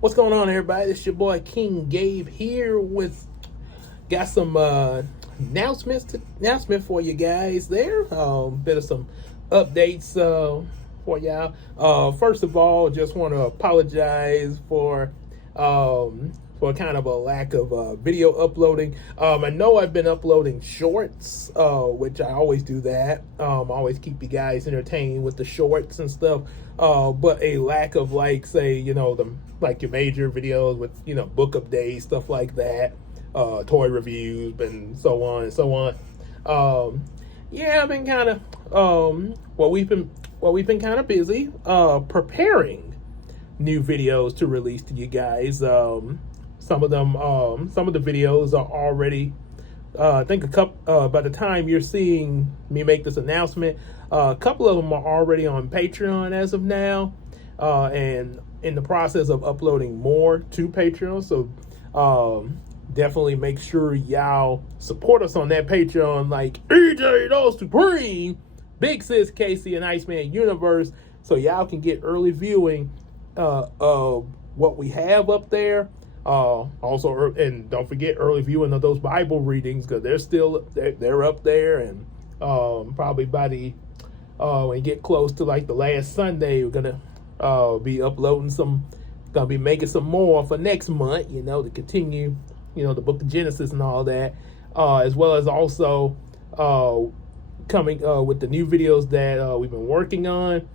What's going on, everybody? It's your boy King Gabe here with got some announcement for you guys there. Bit of some updates for y'all. First of all, just want to apologize for kind of a lack of video uploading. I know I've been uploading shorts, which I always do that. I always keep you guys entertained with the shorts and stuff. But a lack of, like, say, like your major videos with, book updates, stuff like that, toy reviews, and so on and so on. Yeah, I've been kind of we've been kind of busy preparing new videos to release to you guys. Some of the videos are already, I think by the time you're seeing me make this announcement, a couple of them are already on Patreon as of now, and in the process of uploading more to Patreon. So definitely make sure y'all support us on that Patreon, like EJ the Supreme, Big Sis Casey, and Iceman Universe, so y'all can get early viewing of what we have up there. Also, and don't forget early viewing of those Bible readings, because they're up there, and probably by the when you get close to like the last Sunday, we're gonna be uploading gonna be making some more for next month, to continue, the book of Genesis and all that, as well as also coming with the new videos that we've been working on.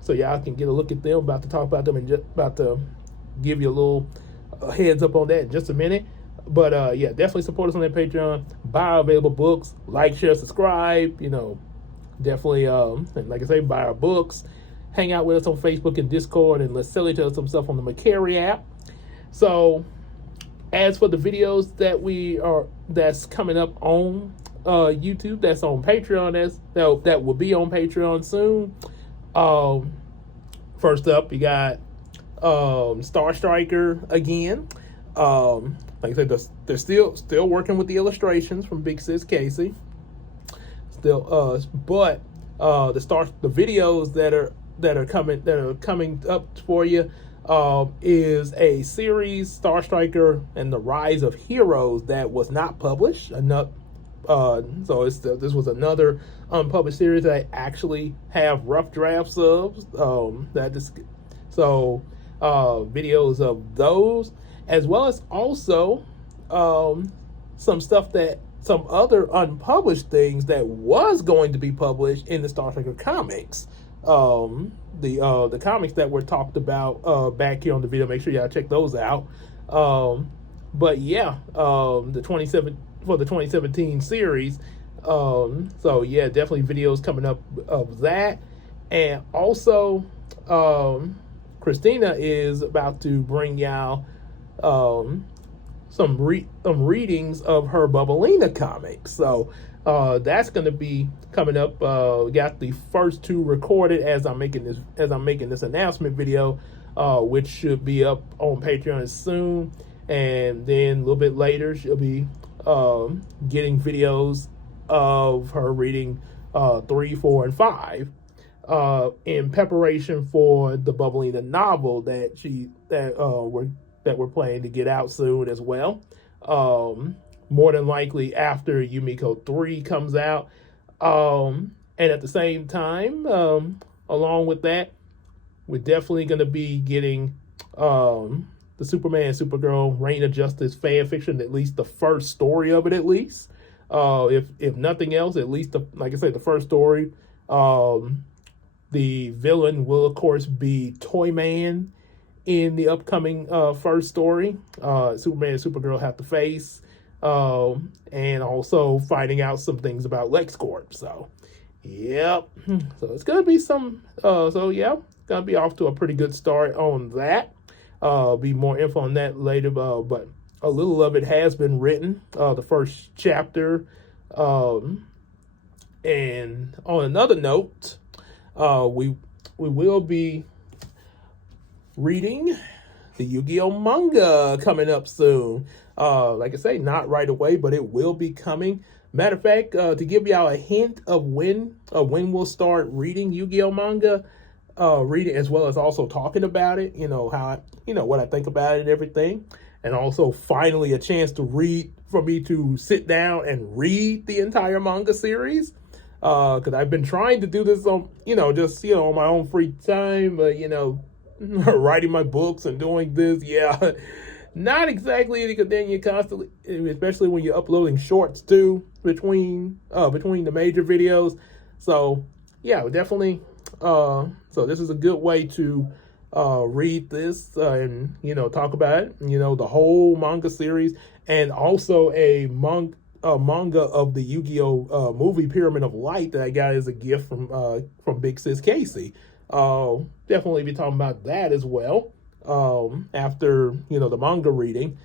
So y'all can get a look at them. About to talk about them and just about to give you a little heads up on that in just a minute. But yeah, definitely support us on that Patreon. Buy our available books. Like, share, subscribe. Definitely, and like I say, buy our books. Hang out with us on Facebook and Discord, and let's sell each other some stuff on the McCary app. So, as for the videos that's coming up on YouTube, that's on Patreon, that will be on Patreon soon. First up, you got Star Striker again. Like I said, they're still working with the illustrations from Big Sis Casey. But the videos that are coming up for you is a series, Star Striker and the Rise of Heroes, that was not published. This was another unpublished series that I actually have rough drafts of. Videos of those, as well as also some other unpublished things that was going to be published in the Star Trek comics. The comics that were talked about back here on the video. Make sure y'all check those out. But yeah, the 2017 series. So yeah, definitely videos coming up of that, and also Christina is about to bring y'all some readings of her Bubblelina comics. So that's going to be coming up. We got the first two recorded as I'm making this announcement video, which should be up on Patreon soon. And then a little bit later, she'll be getting videos of her reading 3, 4, and 5 in preparation for the Bubblelina novel that we're planning to get out soon as well. More than likely after Yumeko 3 comes out. And at the same time, along with that, we're definitely going to be getting the Superman and Supergirl Reign of Justice fan fiction, at least the first story of it, at least. If nothing else, at least, like I said, the first story. The villain will, of course, be Toyman in the upcoming first story. Superman and Supergirl have to face, and also finding out some things about LexCorp. So, yep. So it's gonna be gonna be off to a pretty good start on that. Be more info on that later, but a little of it has been written. The first chapter, and on another note, we will be reading the Yugioh Manga coming up soon. Like I say, not right away, but it will be coming. Matter of fact, to give y'all a hint of when we'll start reading Yu-Gi-Oh manga, reading as well as also talking about it. You know how what I think about it and everything, and also finally a chance to read for me to sit down and read the entire manga series. Because I've been trying to do this on just on my own free time, but writing my books and doing this, yeah, not exactly because then you constantly, especially when you're uploading shorts too between the major videos. So yeah, definitely. So this is a good way to read this and talk about it. The whole manga series, and also a manga of the Yu-Gi-Oh movie Pyramid of Light that I got as a gift from Big Sis Casey. Definitely be talking about that as well. After the manga reading,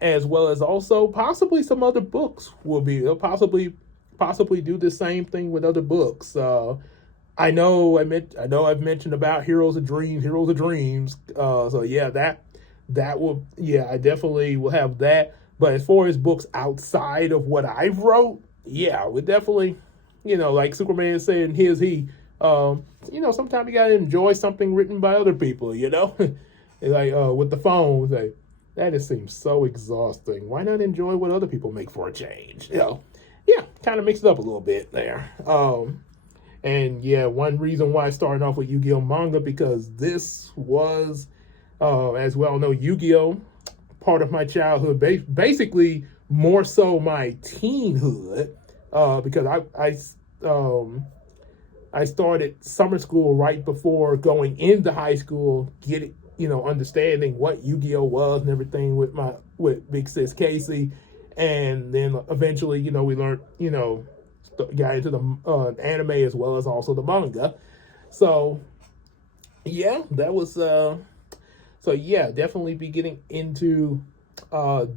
as well as also possibly some other books will be possibly do the same thing with other books. I know I've mentioned about Heroes of Dreams. So yeah, that will, yeah, I definitely will have that. But as far as books outside of what I've wrote, yeah, we definitely, like Superman saying, here's he. Sometimes you gotta enjoy something written by other people. Like with the phone, like that just seems so exhausting. Why not enjoy what other people make for a change? Yeah, kind of mix it up a little bit there. And yeah, one reason why I started off with Yu-Gi-Oh Manga, because this was, as well know, Yu-Gi-Oh, part of my childhood, basically more so my teenhood, because I started summer school right before going into high school, understanding what Yu-Gi-Oh was and everything with Big Sis Casey, and then eventually, we learned, got into the anime as well as also the manga. So yeah, that was so yeah, definitely be getting into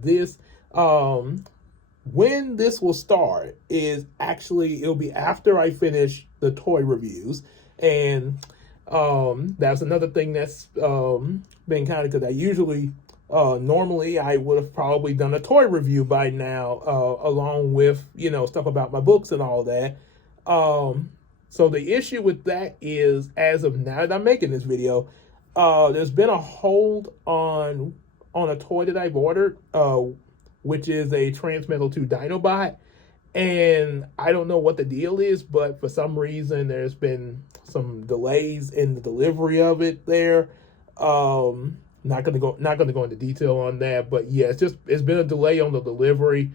this. When this will start is actually, it'll be after I finish the toy reviews. And that's another thing that's been kind of, because I usually normally I would have probably done a toy review by now, along with stuff about my books and all that. So the issue with that is, as of now that I'm making this video, there's been a hold on a toy that I've ordered, which is a Transmetal 2 Dinobot. And I don't know what the deal is, but for some reason there's been some delays in the delivery of it there. Not gonna go into detail on that, but yeah, it's been a delay on the delivery.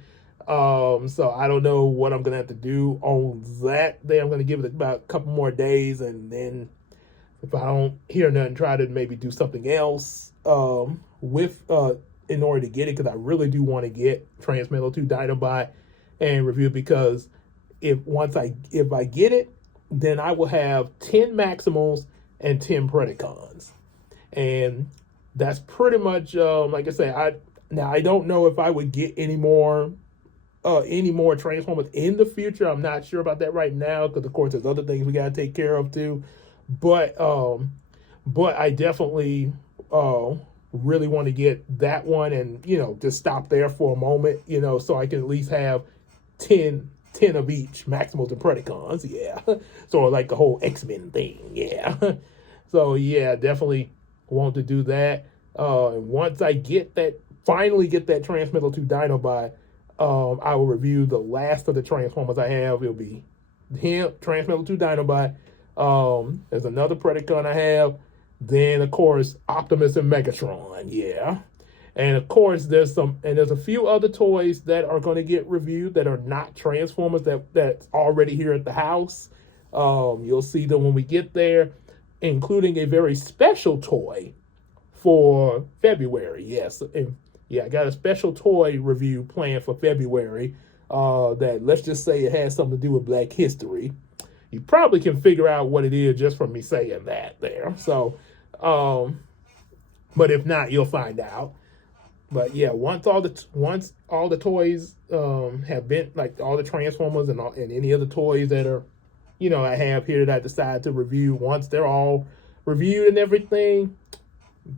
So I don't know what I'm gonna have to do on that day. I'm gonna give it about a couple more days, and then if I don't hear nothing, try to maybe do something else in order to get it, because I really do want to get Transmetal 2 Dinobot and review it, because if I get it, then I will have 10 Maximals and 10 Predacons. And that's pretty much, like I say, I don't know if I would get any more Transformers in the future. I'm not sure about that right now, because of course there's other things we got to take care of too. But I definitely really want to get that one, and just stop there for a moment, so I can at least have 10 of each, Maximals and Predacons. Yeah. So like the whole X-Men thing. Yeah. So yeah, definitely want to do that. And once I finally get that Transmetal 2 Dinobot, I will review the last of the Transformers I have. It'll be him, Transmetal 2 Dinobot. There's another Predacon I have. Then of course Optimus and Megatron. Yeah. And of course there's a few other toys that are going to get reviewed that are not Transformers, that's already here at the house. You'll see them when we get there, including a very special toy for February. Yes. And yeah, I got a special toy review planned for February, that, let's just say, it has something to do with Black history. You probably can figure out what it is just from me saying that there. So, but if not, you'll find out. But yeah, once all the toys have been, like all the Transformers and any other toys that are, I have here that I decide to review, once they're all reviewed and everything,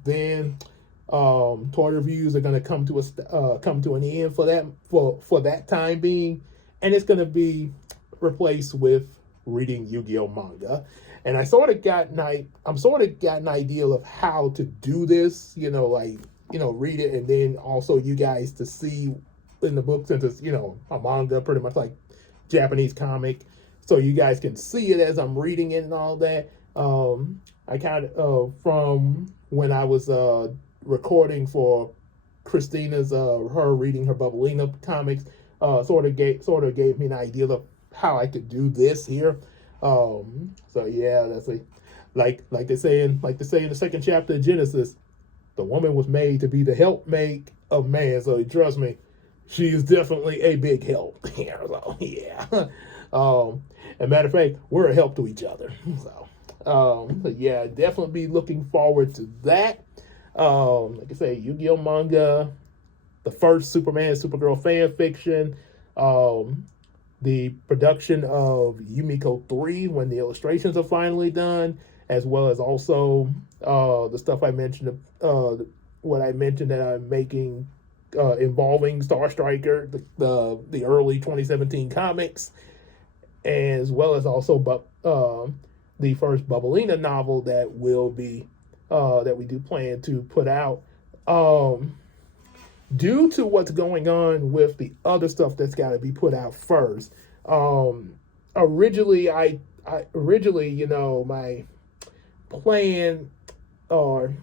then toy reviews are going to come to an end for that time being, and it's going to be replaced with reading Yu-Gi-Oh manga, and I'm sort of got an idea of how to do this. Read it, and then also you guys to see in the book, since it's a manga, pretty much like Japanese comic, so you guys can see it as I'm reading it and all that. I kind of from when I was recording for Christina's her reading her Bubblelina comics, sort of gave me an idea of how I could do this here. So yeah, that's like they say in the second chapter of Genesis, the woman was made to be the helpmate of man. So trust me, she is definitely a big help here. So yeah. And matter of fact, we're a help to each other. But yeah, definitely be looking forward to that. Like I say, Yu-Gi-Oh manga, the first Superman Supergirl fan fiction, the production of Yumeko 3 when the illustrations are finally done, as well as also the stuff I mentioned, what I mentioned that I'm making involving Star Striker, the early 2017 comics, as well as also the first Bubblelina novel that we do plan to put out. Due to what's going on with the other stuff that's got to be put out first, originally my plan, and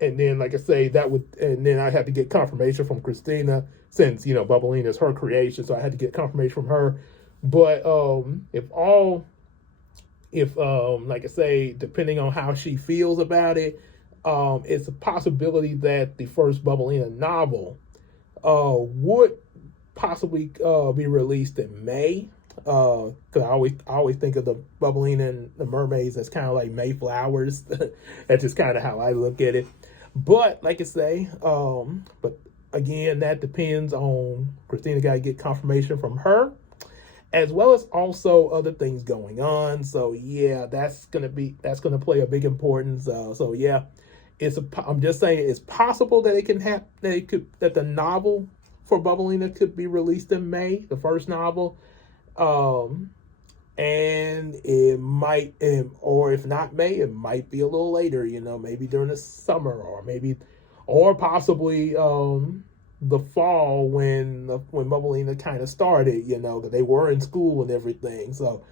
then like I say and then I had to get confirmation from Christina, since Bubblelina is her creation, so I had to get confirmation from her. But if like I say, depending on how she feels about it, it's a possibility that the first Bubblelina novel would possibly be released in May. Because I always think of the Bubblelina and the Mermaids as kind of like Mayflowers. That's just kind of how I look at it. But like I say, but again, that depends on Christina. Got to get confirmation from her, as well as also other things going on. So yeah, that's gonna play a big importance. So yeah, I'm just saying it's possible that that the novel for Bubblelina could be released in May, the first novel, and it might, or if not May, it might be a little later. Maybe during the summer, or possibly the fall when Bubblelina kind of started, that they were in school and everything. So,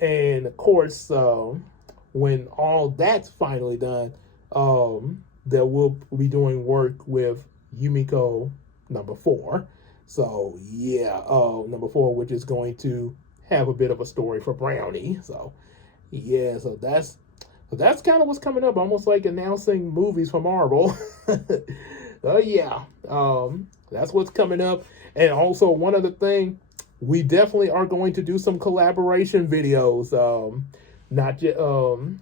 and of course, when all that's finally done, that we'll be doing work with Yumeko number 4. So yeah, number 4, which is going to have a bit of a story for Brownie. So yeah, so that's kind of what's coming up, almost like announcing movies for Marvel. Yeah, that's what's coming up. And also, one other thing, we definitely are going to do some collaboration videos. Not just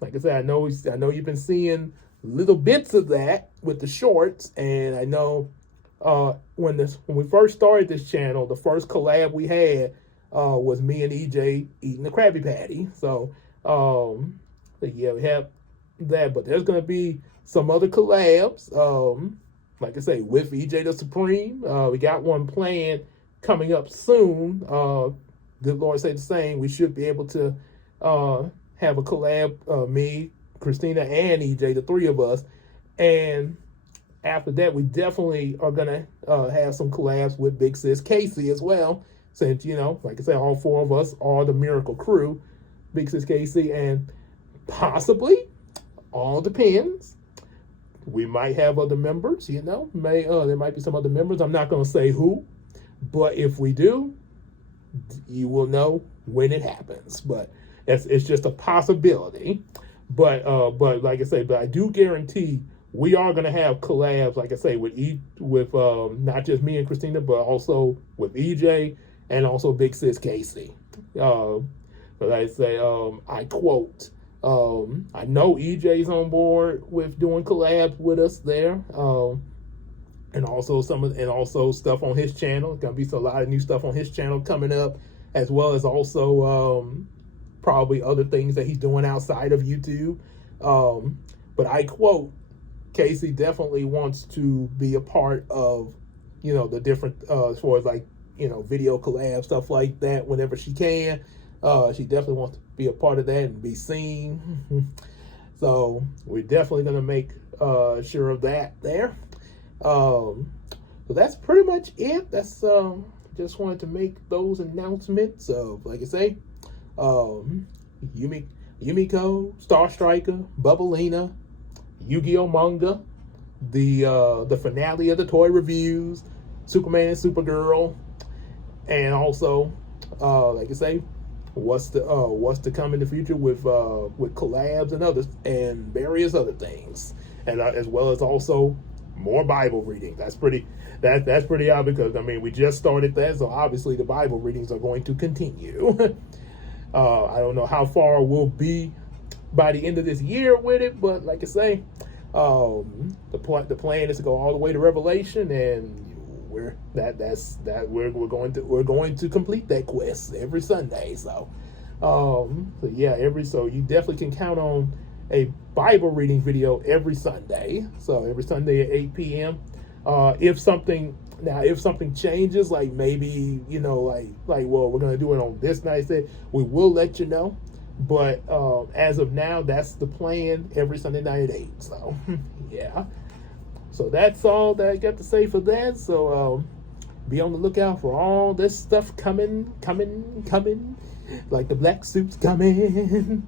like I said, I know you've been seeing little bits of that with the shorts, and I know when we first started this channel, the first collab we had was me and EJ eating the Krabby Patty. So yeah, we have that, but there's gonna be some other collabs. Like I say, with EJ the Supreme, we got one planned coming up soon. Good Lord say the same. We should be able to have a collab, me, Christina, and EJ, the 3 of us. And after that, we definitely are gonna have some collabs with Big Sis Casey as well. Since like I said, all 4 of us are the Miracle Crew, Big Sis Casey, and possibly, all depends, we might have other members. There might be some other members. I'm not gonna say who, but if we do, you will know when it happens. But it's just a possibility. But like I say, but I do guarantee we are gonna have collabs, like I say, with not just me and Christina, but also with EJ and also Big Sis Casey. But I say, I quote, I know EJ's on board with doing collabs with us there, and also stuff on his channel. Gonna be a lot of new stuff on his channel coming up, as well as also probably other things that he's doing outside of YouTube. But I quote, Casey definitely wants to be a part of, the different, as far as like video collab, stuff like that whenever she can. She definitely wants to be a part of that and be seen. So we're definitely going to make sure of that there. So that's pretty much it. That's just wanted to make those announcements of, like I say, Yumeko, Star Striker, Bubblelina, Yu-Gi-Oh! Manga, the finale of the toy reviews, Superman and Supergirl, and also, like I say, what's to come in the future with collabs and others and various other things, and as well as also more Bible reading. That's pretty odd because we just started that, so obviously the Bible readings are going to continue. I don't know how far we'll be by the end of this year with it, but like I say, the plan is to go all the way to Revelation, and we're going to complete that quest every Sunday. So so you definitely can count on a Bible reading video every Sunday. So every Sunday at 8 p.m. If something changes, like maybe well, we're gonna do it on this night, we will let you know. But as of now, that's the plan, every Sunday night at 8. So yeah. So that's all that I got to say for that. So be on the lookout for all this stuff coming, like the black suits coming.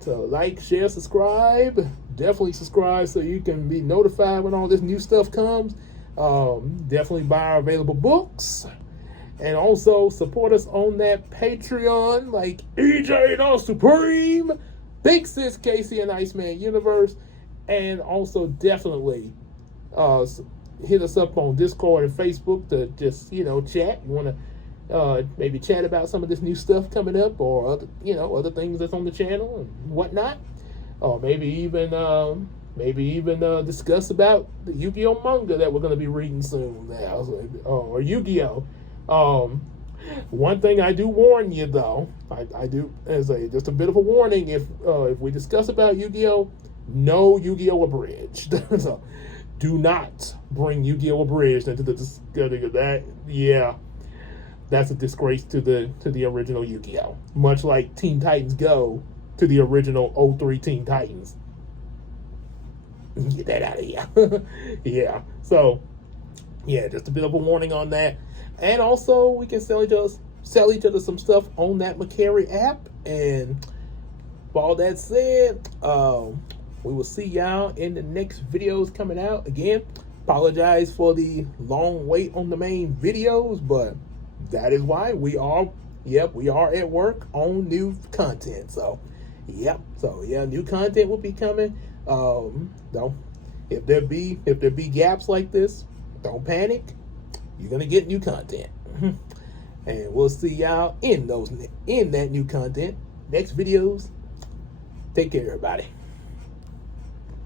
So like, share, subscribe. Definitely subscribe so you can be notified when all this new stuff comes. Definitely buy our available books. And also support us on that Patreon, like EJ the Supreme, Big Sis Casey and Iceman Universe. And also definitely hit us up on Discord and Facebook to just chat. You want to maybe chat about some of this new stuff coming up, or other things that's on the channel and whatnot, or maybe even discuss about the Yu-Gi-Oh! Manga that we're going to be reading soon now, or Yu-Gi-Oh! One thing I do warn you though, I do as just a bit of a warning, if we discuss about Yu-Gi-Oh! No Yu-Gi-Oh! Abridged. So do not bring Yu-Gi-Oh! Abridged into the discussion of that. Yeah, that's a disgrace to the original Yu-Gi-Oh! Much like Teen Titans Go to the original 03 Teen Titans. Get that out of here. Yeah. So yeah, just a bit of a warning on that. And also, we can sell each other some stuff on that Macari app. And with all that said, we will see y'all in the next videos coming out. Again, apologize for the long wait on the main videos, but that is why we are at work on new content. So new content will be coming. If there be gaps like this, don't panic. You're gonna get new content. And we'll see y'all in that new content next videos. Take care, everybody.